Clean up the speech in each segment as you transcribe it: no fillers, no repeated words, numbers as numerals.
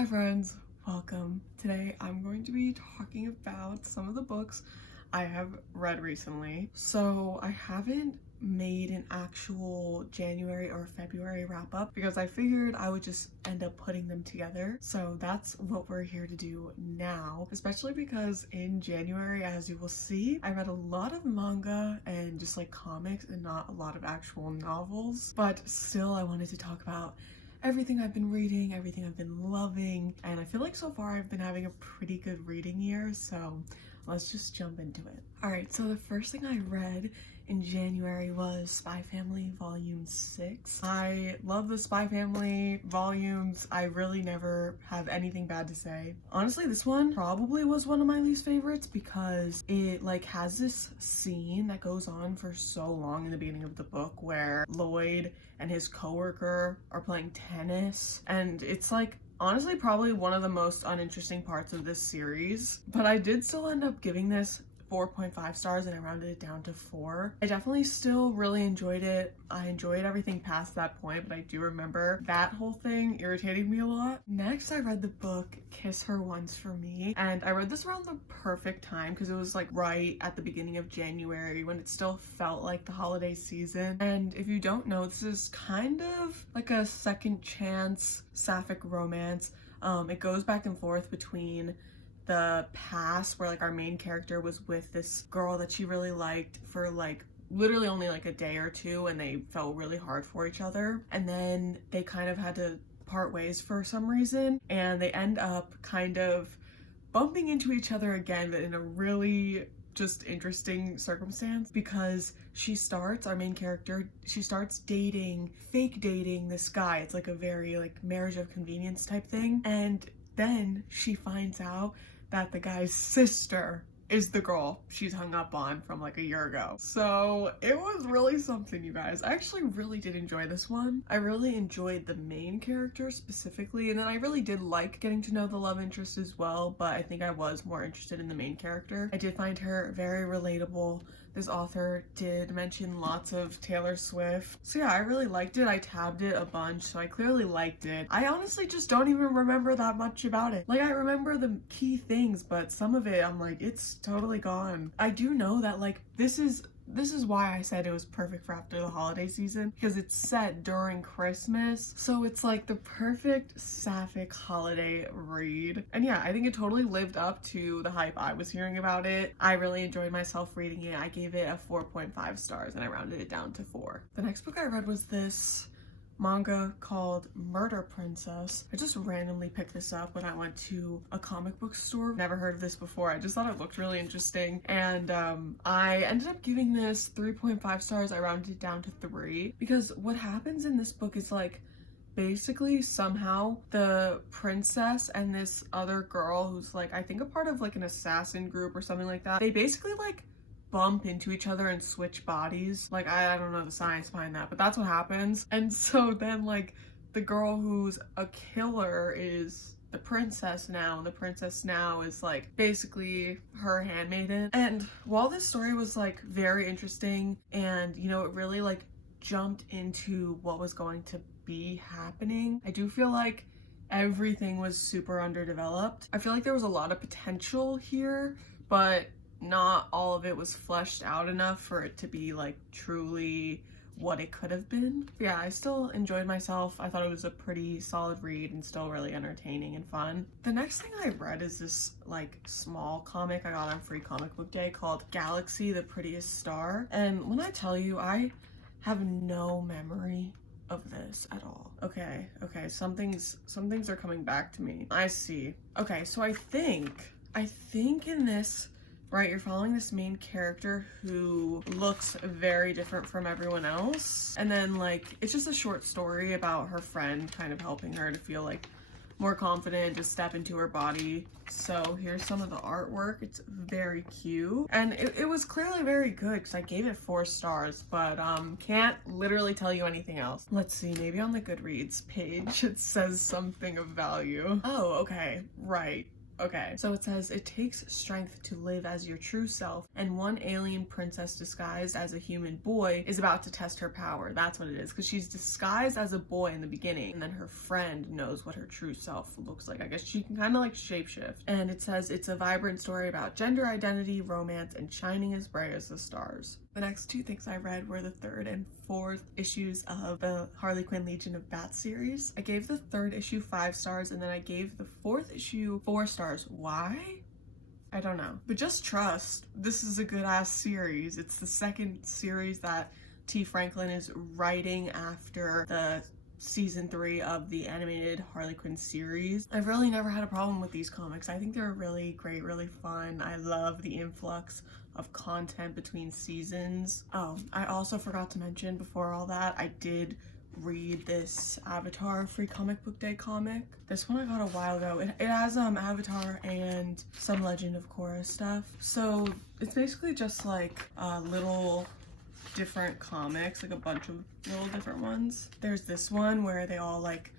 Hi friends, welcome. Today I'm going to be talking about some of the books I have read recently. So I haven't made an actual January or February wrap up because I figured I would just end up putting them together. So that's what we're here to do now, especially because in January, as you will see, I read a lot of manga and just like comics and not a lot of actual novels, but still I wanted to talk about everything I've been reading, everything I've been loving, and I feel like so far I've been having a pretty good reading year, so let's just jump into it. Alright, so the first thing I read in January was Spy Family Volume 6. I love the Spy Family volumes. I really never have anything bad to say. Honestly, this one probably was one of my least favorites because it like has this scene that goes on for so long in the beginning of the book where Lloyd and his coworker are playing tennis, and it's like honestly probably one of the most uninteresting parts of this series, but I did still end up giving this 4.5 stars and I rounded it down to 4. I definitely still really enjoyed it. I enjoyed everything past that point, but I do remember that whole thing irritating me a lot. Next, I read the book Kiss Her Once for Me, and I read this around the perfect time because it was like right at the beginning of January when it still felt like the holiday season. And if you don't know, this is kind of like a second chance sapphic romance. It goes back and forth between the past where like our main character was with this girl that she really liked for like literally only like a day or two, and they felt really hard for each other, and then they kind of had to part ways for some reason, and they end up kind of bumping into each other again, but in a really just interesting circumstance because our main character, she starts fake dating this guy. It's like a very like marriage of convenience type thing, and then she finds out that the guy's sister is the girl she's hung up on from like a year ago. So it was really something, you guys. I actually really did enjoy this one. I really enjoyed the main character specifically, and then I really did like getting to know the love interest as well, but I think I was more interested in the main character. I did find her very relatable. This author did mention lots of Taylor Swift. So yeah, I really liked it. I tabbed it a bunch, so I clearly liked it. I honestly just don't even remember that much about it. Like, I remember the key things, but some of it I'm like, it's totally gone. I do know that like this is why I said it was perfect for after the holiday season, because it's set during Christmas, so it's like the perfect sapphic holiday read. And yeah, I think it totally lived up to the hype I was hearing about it. I really enjoyed myself reading it. I gave it a 4.5 stars and I rounded it down to 4. The next book I read was this manga called Murder Princess. I just randomly picked this up when I went to a comic book store. Never heard of this before. I just thought it looked really interesting, and I ended up giving this 3.5 stars. I rounded it down to 3 because what happens in this book is like basically somehow the princess and this other girl who's like I think a part of like an assassin group or something like that, they basically like bump into each other and switch bodies. Like I don't know the science behind that, but that's what happens. And so then like the girl who's a killer is the princess now, and the princess now is like basically her handmaiden. And while this story was like very interesting and you know it really like jumped into what was going to be happening, I do feel like everything was super underdeveloped. I feel like there was a lot of potential here, but not all of it was fleshed out enough for it to be like truly what it could have been. But yeah, I still enjoyed myself. I thought it was a pretty solid read and still really entertaining and fun. The next thing I read is this like small comic I got on Free Comic Book Day called Galaxy the Prettiest Star. And when I tell you, I have no memory of this at all. Okay, some things are coming back to me. I see. Okay, so I think in this, right, you're following this main character who looks very different from everyone else. And then like, it's just a short story about her friend kind of helping her to feel like more confident to step into her body. So here's some of the artwork. It's very cute. And it was clearly very good because I gave it 4 stars, but can't literally tell you anything else. Let's see, maybe on the Goodreads page it says something of value. Oh, okay, right. Okay, so it says, it takes strength to live as your true self, and one alien princess disguised as a human boy is about to test her power. That's what it is, because she's disguised as a boy in the beginning, and then her friend knows what her true self looks like. I guess she can kind of like shapeshift. And it says it's a vibrant story about gender identity, romance, and shining as bright as the stars. The next two things I read were the 3rd and 4th issues of the Harley Quinn Legion of Bats series. I gave the 3rd issue 5 stars, and then I gave the 4th issue 4 stars. Why? I don't know. But just trust, this is a good ass series. It's the 2nd series that T. Franklin is writing after the season 3 of the animated Harley Quinn series. I've really never had a problem with these comics. I think they're really great, really fun. I love the influx of content between seasons. Oh, I also forgot to mention before all that, I did read this Avatar Free Comic Book Day comic. This one I got a while ago. It has Avatar and some Legend of Korra stuff. So it's basically just like little different comics, like a bunch of little different ones. There's this one where they all like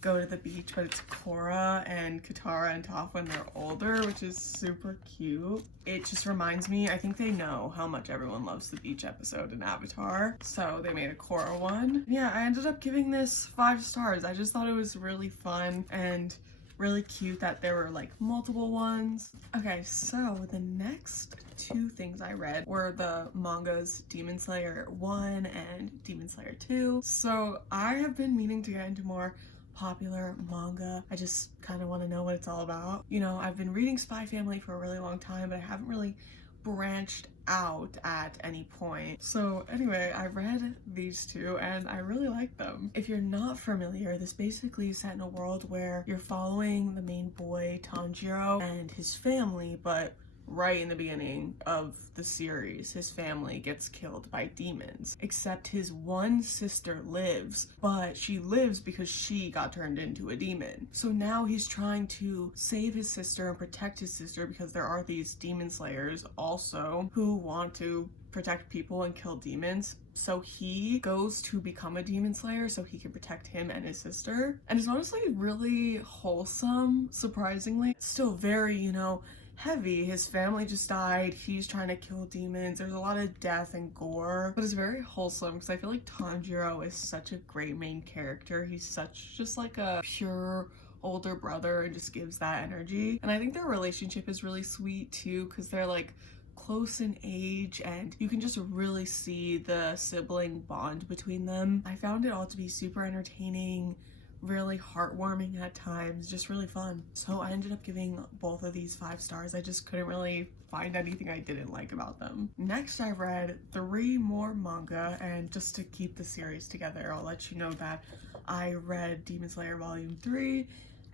go to the beach, but it's Korra and Katara and Toph when they're older, which is super cute. It just reminds me, I think they know how much everyone loves the beach episode in Avatar, so they made a Korra one. Yeah, I ended up giving this 5 stars. I just thought it was really fun and really cute that there were like multiple ones. Okay, so the next 2 things I read were the mangas Demon Slayer 1 and Demon Slayer 2. So I have been meaning to get into more popular manga. I just kind of want to know what it's all about. You know, I've been reading Spy Family for a really long time, but I haven't really branched out at any point. So anyway, I read these 2 and I really like them. If you're not familiar, this basically is set in a world where you're following the main boy Tanjiro and his family, but right in the beginning of the series, his family gets killed by demons. Except his one sister lives, but she lives because she got turned into a demon. So now he's trying to save his sister and protect his sister because there are these demon slayers also who want to protect people and kill demons. So he goes to become a demon slayer so he can protect him and his sister. And it's honestly really wholesome, surprisingly. It's still very, you know, heavy. His family just died. He's trying to kill demons. There's a lot of death and gore, but it's very wholesome because I feel like Tanjiro is such a great main character. He's such just like a pure older brother and just gives that energy. And I think their relationship is really sweet too because they're like close in age and you can just really see the sibling bond between them. I found it all to be super entertaining, really heartwarming at times, just really fun. So I ended up giving both of these 5 stars. I just couldn't really find anything I didn't like about them. Next, I read 3 more manga, and just to keep the series together, I'll let you know that I read Demon Slayer Volume 3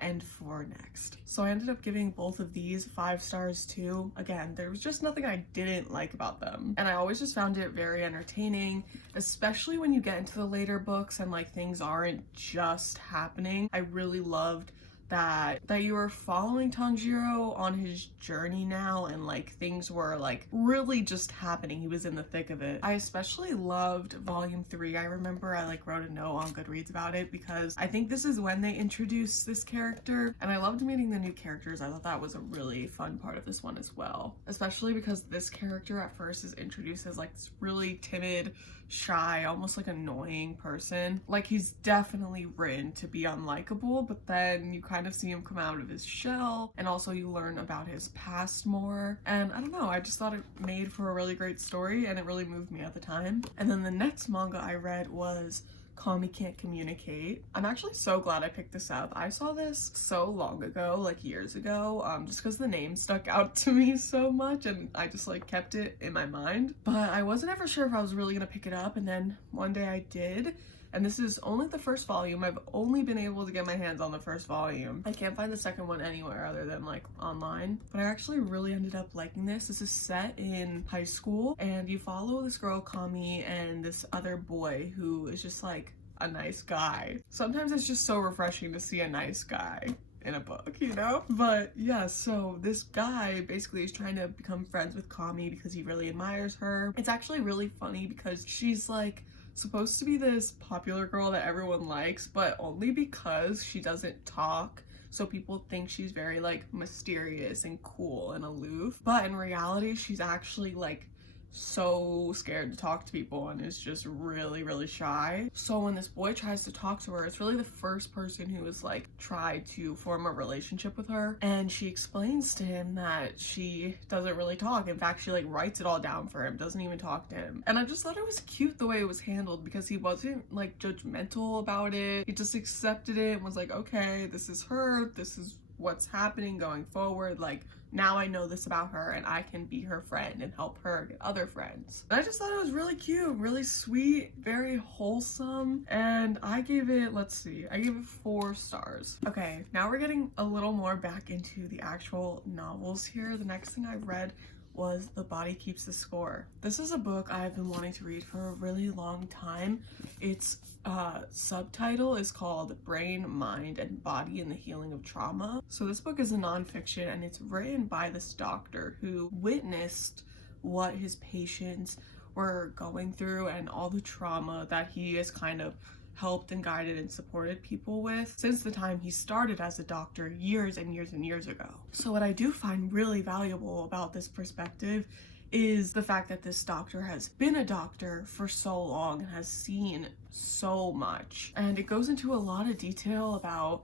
and 4 next. So I ended up giving both of these 5 stars too. Again, there was just nothing I didn't like about them. And I always just found it very entertaining, especially when you get into the later books and like things aren't just happening. I really loved that you were following Tanjiro on his journey now and like things were like really just happening. He was in the thick of it. I especially loved volume 3. I remember I like wrote a note on Goodreads about it because I think this is when they introduced this character and I loved meeting the new characters. I thought that was a really fun part of this one as well, especially because this character at first is introduced as like this really timid, shy, almost like annoying person. Like he's definitely written to be unlikable, but then you kind of see him come out of his shell and also you learn about his past more. And I don't know, I just thought it made for a really great story and it really moved me at the time. And then the next manga I read was Kami Can't Communicate. I'm actually so glad I picked this up. I saw this so long ago, like years ago, just because the name stuck out to me so much and I just like kept it in my mind. But I wasn't ever sure if I was really gonna pick it up, and then one day I did. And this is only the first volume. I've only been able to get my hands on the first volume. I can't find the second one anywhere other than like online. But I actually really ended up liking this. This is set in high school and you follow this girl Kami and this other boy who is just like a nice guy. Sometimes it's just so refreshing to see a nice guy in a book, you know? But yeah, so this guy basically is trying to become friends with Kami because he really admires her. It's actually really funny because she's like supposed to be this popular girl that everyone likes, but only because she doesn't talk so people think she's very like mysterious and cool and aloof, but in reality she's actually like so scared to talk to people and is just really shy. So when this boy tries to talk to her, it's really the first person who has like tried to form a relationship with her, and she explains to him that she doesn't really talk. In fact, she like writes it all down for him, doesn't even talk to him. And I just thought it was cute the way it was handled, because he wasn't like judgmental about it. He just accepted it and was like, okay, this is her, this is what's happening going forward, like now I know this about her and I can be her friend and help her get other friends. And I just thought it was really cute, really sweet, very wholesome, and I gave it, let's see, I gave it 4 stars. Okay, now we're getting a little more back into the actual novels here. The next thing I read was The Body Keeps the Score. This is a book I've been wanting to read for a really long time. Its subtitle is called Brain, Mind, and Body in the Healing of Trauma. So this book is a nonfiction, and it's written by this doctor who witnessed what his patients were going through and all the trauma that he has kind of helped and guided and supported people with since the time he started as a doctor years and years ago. So what I do find really valuable about this perspective is the fact that this doctor has been a doctor for so long and has seen so much. And it goes into a lot of detail about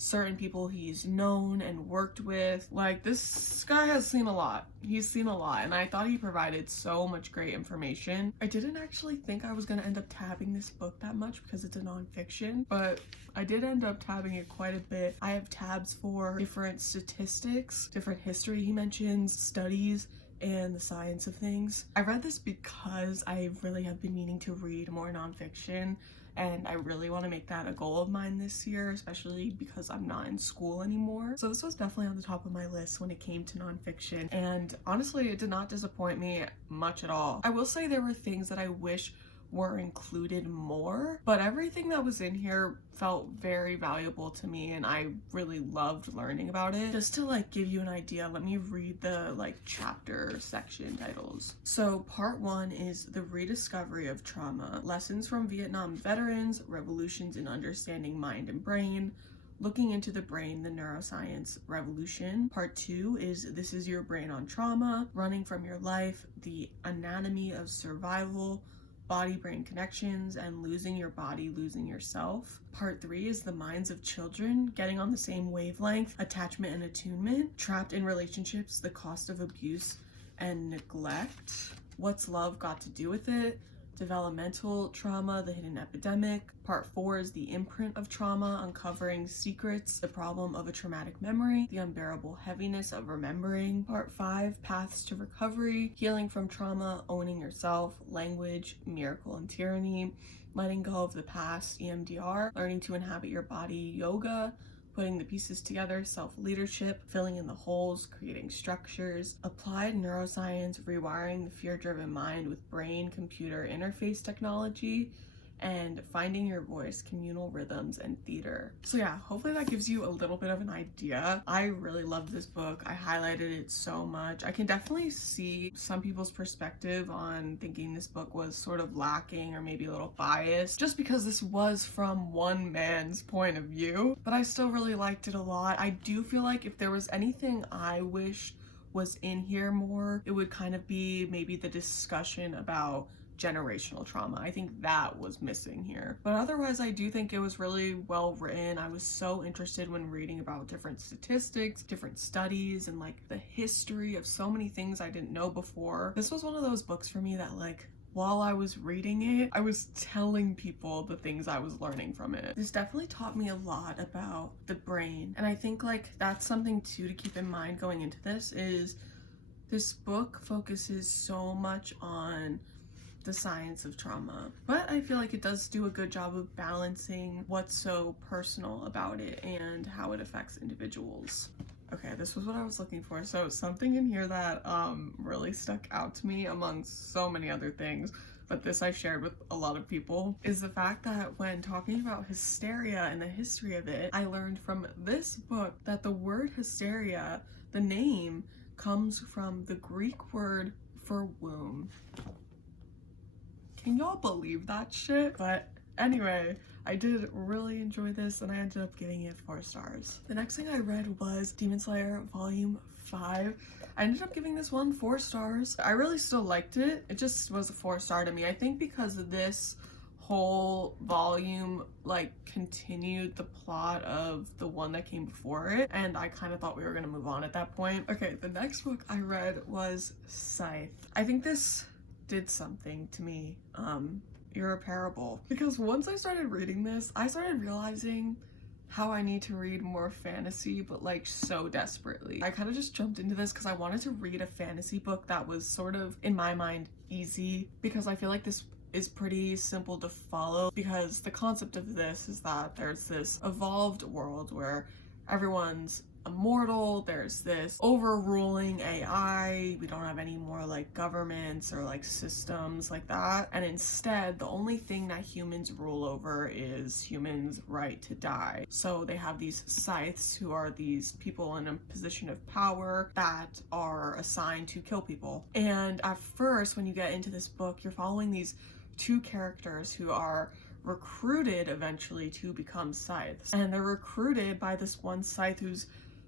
certain people he's known and worked with. Like, this guy has seen a lot. He's seen a lot, and I thought he provided so much great information. I didn't actually think I was gonna end up tabbing this book that much because it's a nonfiction, but I did end up tabbing it quite a bit. I have tabs for different statistics, different history he mentions, studies, and the science of things. I read this because I really have been meaning to read more nonfiction, and I really want to make that a goal of mine this year, especially because I'm not in school anymore. So this was definitely on the top of my list when it came to nonfiction, and honestly, it did not disappoint me much at all. I will say there were things that I wish were included more, but everything that was in here felt very valuable to me, and I really loved learning about it. Just to like give you an idea, let me read the like chapter section titles. So part 1 is The Rediscovery of Trauma, Lessons from Vietnam Veterans, Revolutions in Understanding Mind and Brain, Looking into the Brain, the Neuroscience Revolution. Part 2 is This Is Your Brain on Trauma, Running from Your Life, The Anatomy of Survival, Body-brain connections, and Losing Your Body, Losing Yourself. Part 3 is The Minds of Children, Getting on the Same Wavelength, Attachment and Attunement, Trapped in Relationships, The Cost of Abuse and Neglect, What's Love Got to Do with It, Developmental Trauma, The Hidden Epidemic. Part 4 is The Imprint of Trauma, Uncovering Secrets, The Problem of a Traumatic Memory, The Unbearable Heaviness of Remembering. Part 5, Paths to Recovery, Healing from Trauma, Owning Yourself, Language, Miracle and Tyranny, Letting Go of the Past, EMDR, Learning to Inhabit Your Body, Yoga, Putting the Pieces Together, Self-Leadership, Filling in the Holes, Creating Structures, Applied Neuroscience, Rewiring the Fear-Driven Mind with Brain-Computer Interface Technology, and Finding Your Voice, Communal Rhythms, and Theater. So yeah, hopefully that gives you a little bit of an idea. I really loved this book. I highlighted it so much. I can definitely see some people's perspective on thinking this book was sort of lacking or maybe a little biased, just because this was from one man's point of view, but I still really liked it a lot. I do feel like if there was anything I wish was in here more, it would kind of be maybe the discussion about generational trauma. I think that was missing here. But otherwise, I do think it was really well written. I was so interested when reading about different statistics, different studies, and like the history of so many things I didn't know before. This was one of those books for me that like, while I was reading it, I was telling people the things I was learning from it. This definitely taught me a lot about the brain. And I think like that's something too to keep in mind going into this, is this book focuses so much on the science of trauma, but I feel like it does do a good job of balancing what's so personal about it and how it affects individuals. Okay, this was what I was looking for. So something in here that really stuck out to me among so many other things, but this I shared with a lot of people, is the fact that when talking about hysteria and the history of it, I learned from this book that the word hysteria, the name, comes from the Greek word for womb. Can y'all believe that shit? But anyway, I did really enjoy this and I ended up giving it 4 stars. The next thing I read was Demon Slayer Volume 5. I ended up giving this one 4 stars. I really still liked it. It just was a 4-star to me. I think because of this whole volume like continued the plot of the one that came before it, and I kind of thought we were gonna move on at that point. Okay, the next book I read was Scythe. I think this did something to me irreparable, because once I started reading this, I started realizing how I need to read more fantasy, but like so desperately. I kind of just jumped into this because I wanted to read a fantasy book that was sort of, in my mind, easy, because I feel like this is pretty simple to follow, because the concept of this is that there's this evolved world where everyone's immortal, there's this overruling AI, we don't have any more like governments or like systems like that, and instead the only thing that humans rule over is humans' right to die. So they have these scythes, who are these people in a position of power that are assigned to kill people. And at first, when you get into this book, you're following these 2 characters who are recruited eventually to become scythes, and they're recruited by this one scythe who's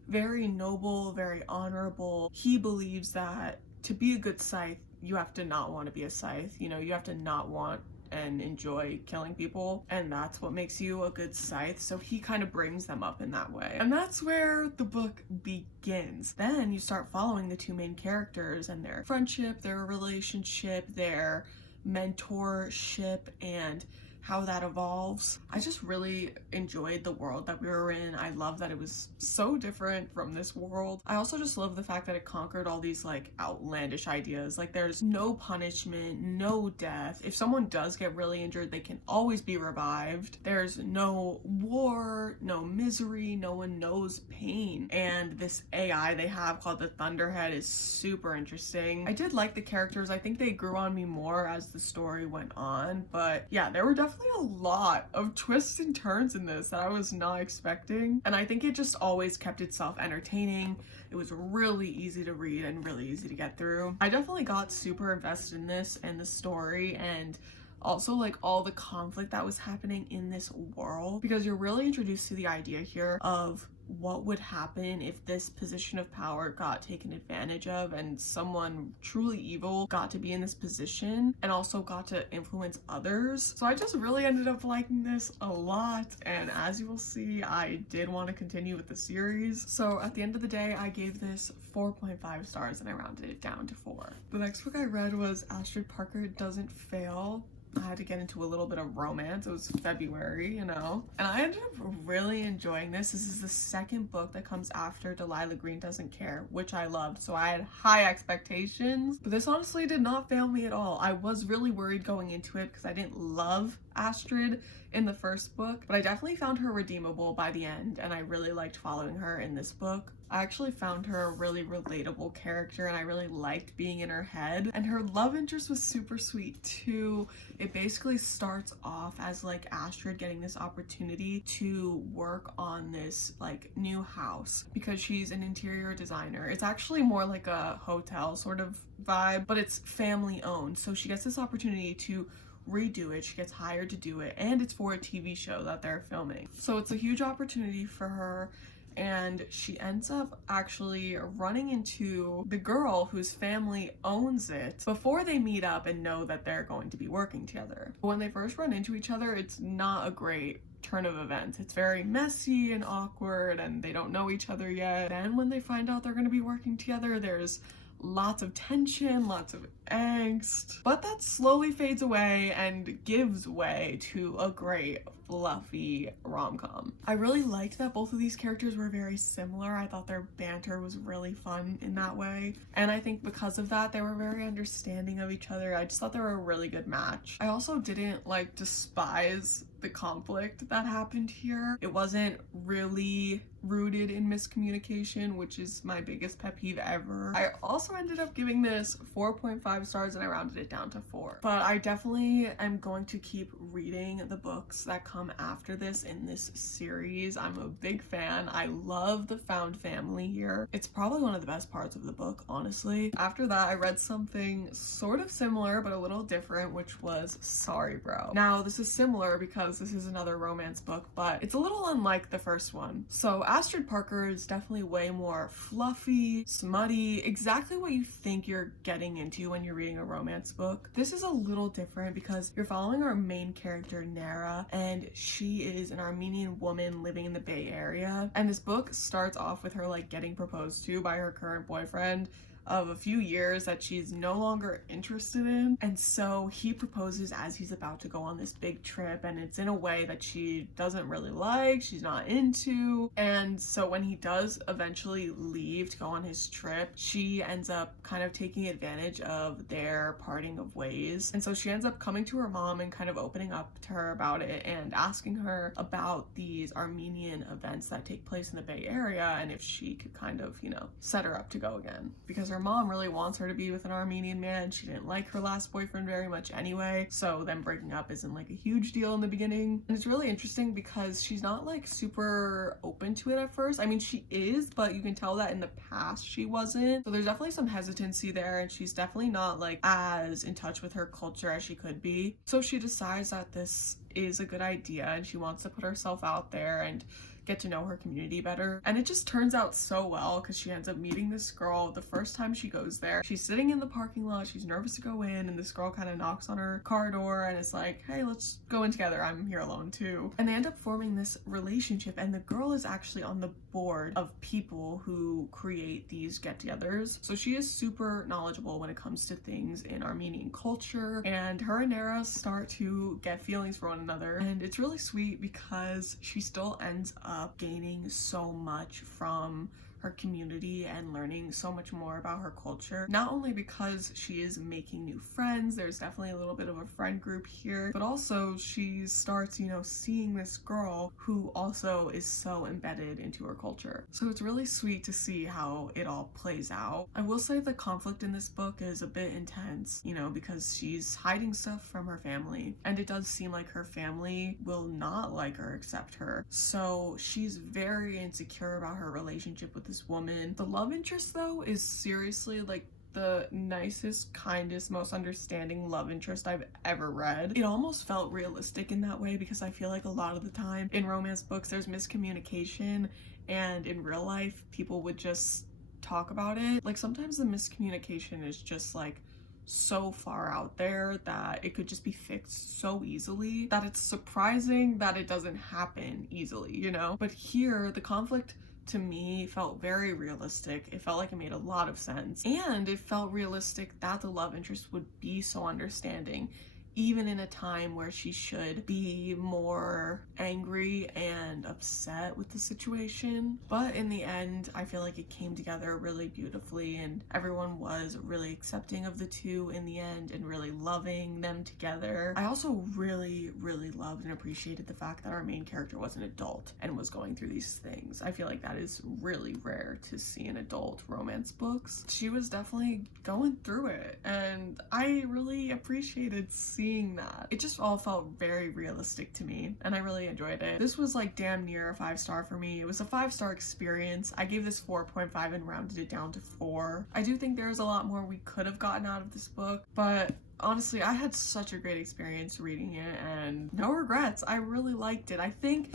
very noble, very honorable. He believes that to be a good scythe, you have to not want to be a scythe. You know, you have to not want and enjoy killing people, and that's what makes you a good scythe. So he kind of brings them up in that way, and that's where the book begins. Then you start following the 2 main characters and their friendship, their relationship, their mentorship, and how that evolves. I just really enjoyed the world that we were in. I love that it was so different from this world. I also just love the fact that it conquered all these like outlandish ideas. Like there's no punishment, no death. If someone does get really injured, they can always be revived. There's no war, no misery, no one knows pain. And this AI they have called the Thunderhead is super interesting. I did like the characters. I think they grew on me more as the story went on, but yeah, there were definitely a lot of twists and turns in this that I was not expecting, and I think it just always kept itself entertaining. It was really easy to read and really easy to get through. I definitely got super invested in this and the story, and also like all the conflict that was happening in this world, because you're really introduced to the idea here of what would happen if this position of power got taken advantage of and someone truly evil got to be in this position and also got to influence others. So I just really ended up liking this a lot, and as you will see, I did want to continue with the series. So at the end of the day, I gave this 4.5 stars and I rounded it down to 4. The next book I read was Astrid Parker Doesn't Fail. I had to get into a little bit of romance. It was February, you know, and I ended up really enjoying this. This is the second book that comes after Delilah Green Doesn't Care, which I loved, so I had high expectations, but this honestly did not fail me at all. I was really worried going into it because I didn't love Astrid in the first book, but I definitely found her redeemable by the end, and I really liked following her in this book. I actually found her a really relatable character, and I really liked being in her head, and her love interest was super sweet too. It basically starts off as like Astrid getting this opportunity to work on this like new house because she's an interior designer. It's actually more like a hotel sort of vibe, but it's family owned, so she gets this opportunity to redo it. She gets hired to do it, and it's for a TV show that they're filming, so it's a huge opportunity for her. And she ends up actually running into the girl whose family owns it before they meet up and know that they're going to be working together. When they first run into each other, it's not a great turn of events. It's very messy and awkward, and they don't know each other yet. Then when they find out they're going to be working together, there's lots of tension, lots of angst, but that slowly fades away and gives way to a great fluffy rom-com. I really liked that both of these characters were very similar. I thought their banter was really fun in that way, and I think because of that they were very understanding of each other. I just thought they were a really good match. I also didn't like despise the conflict that happened here. It wasn't really rooted in miscommunication, which is my biggest pet peeve ever. I also ended up giving this 4.5 stars and I rounded it down to 4. But I definitely am going to keep reading the books that come come after this in this series. I'm a big fan. I love the found family here. It's probably one of the best parts of the book, honestly. After that, I read something sort of similar but a little different, which was Sorry Bro. Now, this is similar because this is another romance book, but it's a little unlike the first one. So Astrid Parker is definitely way more fluffy, smutty, exactly what you think you're getting into when you're reading a romance book. This is a little different because you're following our main character, Nara, and she is an Armenian woman living in the Bay Area. And this book starts off with her like getting proposed to by her current boyfriend of a few years that she's no longer interested in, and so he proposes as he's about to go on this big trip, and it's in a way that she doesn't really like, she's not into. And so when he does eventually leave to go on his trip, she ends up kind of taking advantage of their parting of ways, and so she ends up coming to her mom and kind of opening up to her about it and asking her about these Armenian events that take place in the Bay Area and if she could kind of, you know, set her up to go again, because her mom really wants her to be with an Armenian man. She didn't like her last boyfriend very much anyway, so them breaking up isn't like a huge deal in the beginning. And it's really interesting because she's not like super open to it at first. I mean, she is, but you can tell that in the past she wasn't. So there's definitely some hesitancy there, and she's definitely not like as in touch with her culture as she could be. So she decides that this is a good idea and she wants to put herself out there and get to know her community better. And it just turns out so well because she ends up meeting this girl the first time she goes there. She's sitting in the parking lot, she's nervous to go in, and this girl kind of knocks on her car door and is like, hey, let's go in together, I'm here alone too. And they end up forming this relationship, and the girl is actually on the board of people who create these get-togethers. So she is super knowledgeable when it comes to things in Armenian culture, and her and Nara start to get feelings for one another. And it's really sweet because she still ends up gaining so much from her community and learning so much more about her culture. Not only because she is making new friends, there's definitely a little bit of a friend group here, but also she starts, you know, seeing this girl who also is so embedded into her culture. So it's really sweet to see how it all plays out. I will say the conflict in this book is a bit intense, you know, because she's hiding stuff from her family, and it does seem like her family will not like or accept her. So she's very insecure about her relationship with this woman. The love interest though is seriously like the nicest, kindest, most understanding love interest I've ever read. It almost felt realistic in that way because I feel like a lot of the time in romance books there's miscommunication, and in real life people would just talk about it. Like sometimes the miscommunication is just like so far out there that it could just be fixed so easily that it's surprising that it doesn't happen easily, you know? But here the conflict to me felt very realistic. It felt like it made a lot of sense, and it felt realistic that the love interest would be so understanding even in a time where she should be more angry and upset with the situation. But in the end, I feel like it came together really beautifully, and everyone was really accepting of the two in the end and really loving them together. I also really loved and appreciated the fact that our main character was an adult and was going through these things. I feel like that is really rare to see in adult romance books. She was definitely going through it, and I really appreciated seeing that. It just all felt very realistic to me, and I really enjoyed it. This was like damn near a 5-star for me. It was a 5-star experience. I gave this 4.5 and rounded it down to 4. I do think there's a lot more we could have gotten out of this book, but honestly, I had such a great experience reading it and no regrets. I really liked it. I think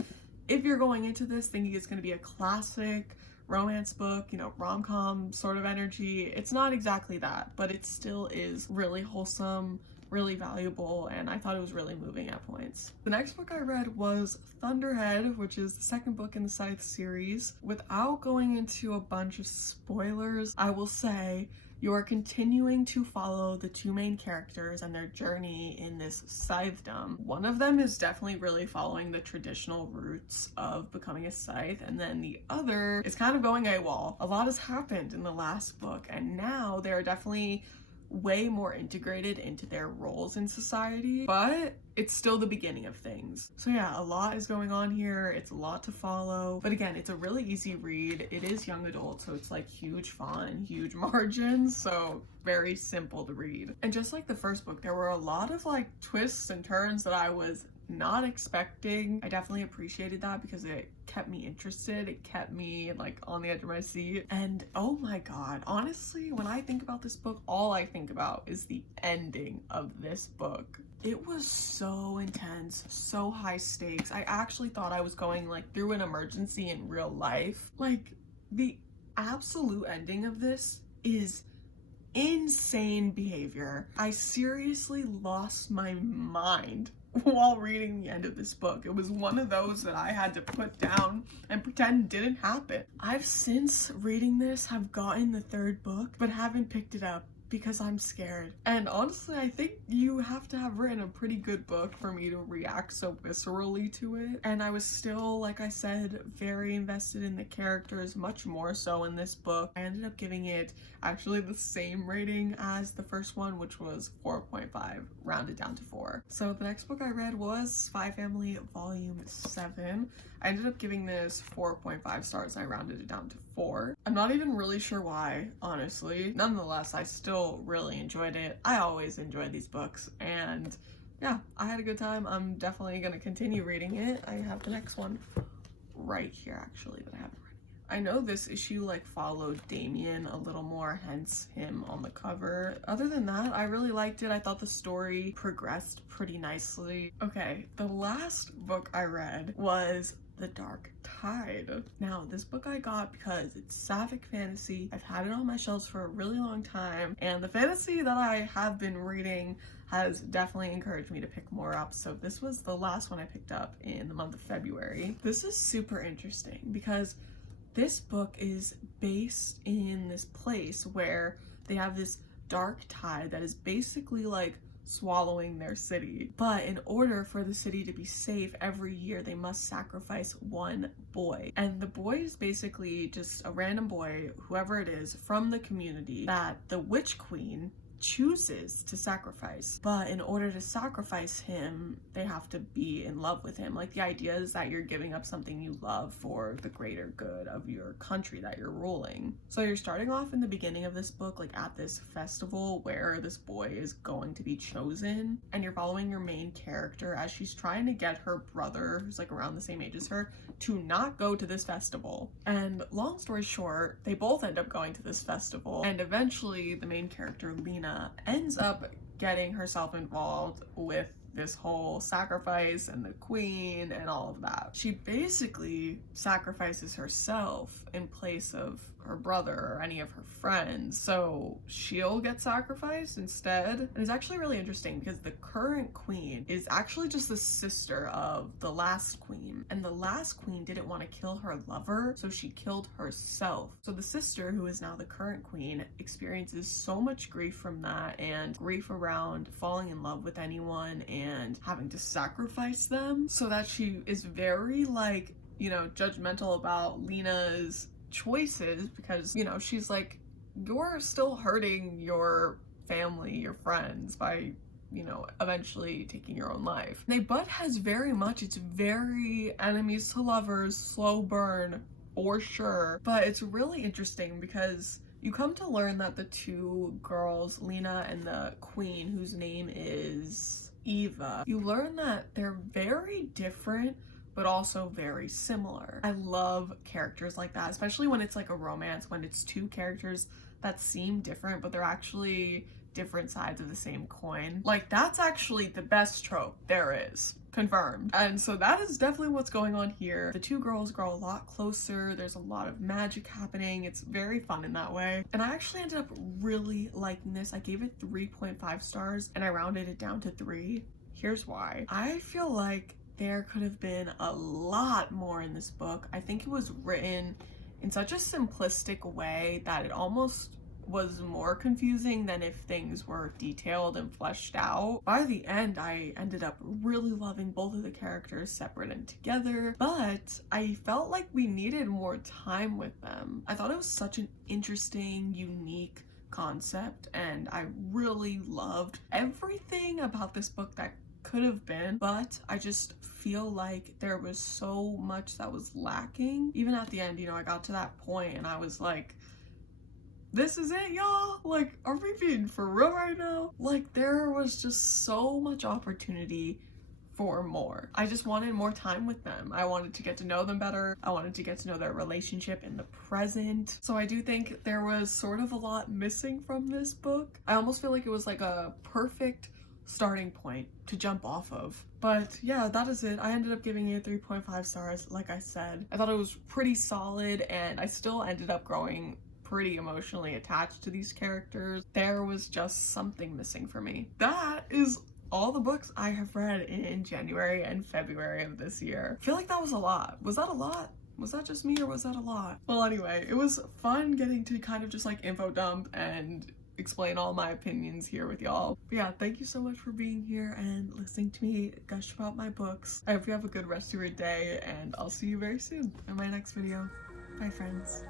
if you're going into this thinking it's going to be a classic romance book, you know, rom-com sort of energy, it's not exactly that, but it still is really wholesome, really valuable, and I thought it was really moving at points. The next book I read was Thunderhead, which is the second book in the Scythe series. Without going into a bunch of spoilers, I will say you are continuing to follow the two main characters and their journey in this scythedom. One of them is definitely really following the traditional roots of becoming a scythe, and then the other is kind of going AWOL. A lot has happened in the last book, and now they're definitely way more integrated into their roles in society, but it's still the beginning of things. So yeah, a lot is going on here. It's a lot to follow, but again, it's a really easy read. It is young adult, so it's like huge font, huge margins, so very simple to read. And just like the first book, there were a lot of like twists and turns that I was not expecting. I definitely appreciated that because it kept me interested. It kept me like on the edge of my seat. And oh my god, honestly, when I think about this book, all I think about is the ending of this book. It was so intense, so high stakes. I actually thought I was going like through an emergency in real life. Like, the absolute ending of this is insane behavior. I seriously lost my mind while reading the end of this book. It was one of those that I had to put down and pretend didn't happen. I've since reading this have gotten the third book but haven't picked it up because I'm scared. And honestly, I think you have to have written a pretty good book for me to react so viscerally to it. And I was still, like I said, very invested in the characters, much more so in this book. I ended up giving it actually the same rating as the first one, which was 4.5, rounded down to 4. So the next book I read was Spy Family Volume 7. I ended up giving this 4.5 stars. I rounded it down to 4. I'm not even really sure why, honestly. Nonetheless, I still really enjoyed it. I always enjoy these books, and yeah, I had a good time. I'm definitely gonna continue reading it. I have the next one right here, actually, but I haven't read it yet. I know this issue like followed Damien a little more, hence him on the cover. Other than that, I really liked it. I thought the story progressed pretty nicely. Okay, the last book I read was The Dark Tide. Now, this book I got because it's sapphic fantasy. I've had it on my shelves for a really long time, and the fantasy that I have been reading has definitely encouraged me to pick more up. So this was the last one I picked up in the month of February. This is super interesting because this book is based in this place where they have this dark tide that is basically like swallowing their city. But in order for the city to be safe, every year they must sacrifice one boy. And the boy is basically just a random boy, whoever it is, from the community that the witch queen chooses to sacrifice. But in order to sacrifice him, they have to be in love with him. Like, the idea is that you're giving up something you love for the greater good of your country that you're ruling. So you're starting off in the beginning of this book, like at this festival where this boy is going to be chosen, and you're following your main character as she's trying to get her brother, who's like around the same age as her, to not go to this festival. And long story short, they both end up going to this festival, and eventually the main character, Lena, ends up getting herself involved with this whole sacrifice and the queen and all of that. She basically sacrifices herself in place of her brother or any of her friends, so she'll get sacrificed instead. And it's actually really interesting because the current queen is actually just the sister of the last queen, and the last queen didn't want to kill her lover, so she killed herself. So the sister, who is now the current queen, experiences so much grief from that, and grief around falling in love with anyone and having to sacrifice them, so that she is very like, you know, judgmental about Lena's choices, because, you know, she's like, you're still hurting your family, your friends, by, you know, eventually taking your own life. They butt heads very much. It's very enemies to lovers, slow burn for sure. But it's really interesting because you come to learn that the two girls, Lena and the queen, whose name is Eva, you learn that they're very different but also very similar. I love characters like that, especially when it's like a romance, when it's two characters that seem different, but they're actually different sides of the same coin. Like, that's actually the best trope there is. Confirmed. And so that is definitely what's going on here. The two girls grow a lot closer. There's a lot of magic happening. It's very fun in that way. And I actually ended up really liking this. I gave it 3.5 stars and I rounded it down to 3. Here's why. I feel like there could have been a lot more in this book. I think it was written in such a simplistic way that it almost was more confusing than if things were detailed and fleshed out. By the end, I ended up really loving both of the characters separate and together, but I felt like we needed more time with them. I thought it was such an interesting, unique concept, and I really loved everything about this book that could have been, but I just feel like there was so much that was lacking. Even at the end, you know, I got to that point and I was like, this is it, y'all? Like, are we being for real right now? Like, there was just so much opportunity for more. I just wanted more time with them. I wanted to get to know them better. I wanted to get to know their relationship in the present. So I do think there was sort of a lot missing from this book. I almost feel like it was like a perfect starting point to jump off of. But yeah, that is it. I ended up giving it 3.5 stars, like I said. I thought it was pretty solid, and I still ended up growing pretty emotionally attached to these characters. There was just something missing for me. That is all the books I have read in January and February of this year. I feel like that was a lot. Was that a lot? Was that just me, or was that a lot? Well, anyway, it was fun getting to kind of just like info dump and explain all my opinions here with y'all. But yeah, thank you so much for being here and listening to me gush about my books. I hope you have a good rest of your day, and I'll see you very soon in my next video. Bye, friends.